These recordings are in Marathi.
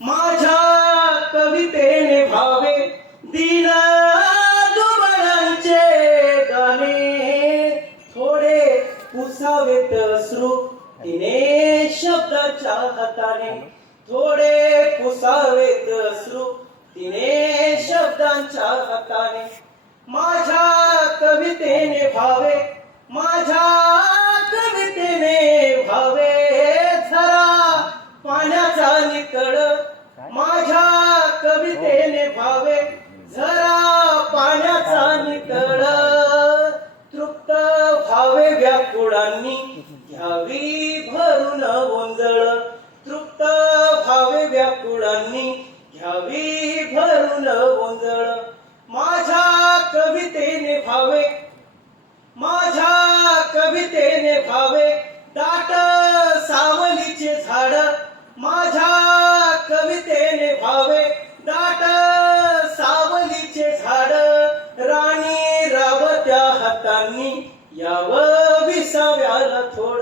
माझ्या कवितेने भावे दिना दुबळांचे गाणे. थोडे पुसावेत अश्रू तिने शब्दाच्या हाताने. थोडे पुसावेत श्रू तिने शब्दांच्या हाताने. माझ्या कवितेने भावे माझ्या कवितेने जरा पाण्याचा निकड तृप्त भावे व्याकुळांनी घ्यावी भरून ओंजळ तृप्त भावे व्याकुळांनी घ्यावी भरून ओंजळ हातांनी याव विसाव्याला थोड.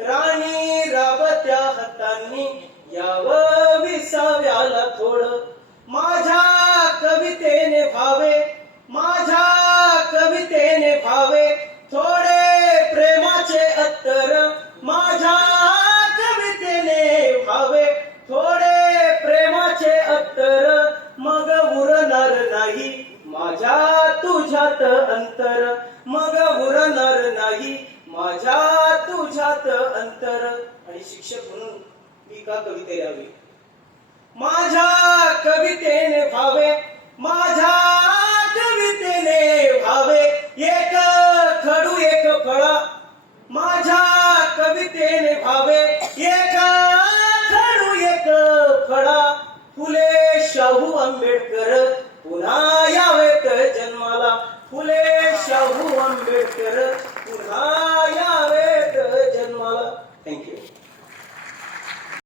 राणी राबत्या हातांनी याव विसाव्याला थोड. माझ्या कवितेने भावे माझ्या कवितेने भावे थोडे प्रेमाचे अत्तर माझ्या कवितेने भावे थोडे प्रेमाचे अत्तर मग उरणार नाही माझ्या तुझ्यात अंतर. मग उरणार नाही. माझ्या तुझ्यात अंतर. आणि शिक्षक म्हणून मी का कविते लिहावी माझ्या कवितेने भावे माझ्या कवितेने भावे एक खडू एक फळा. माझ्या कवितेने भावे एक खडू एक फळा. फुले शाहू आंबेडकर.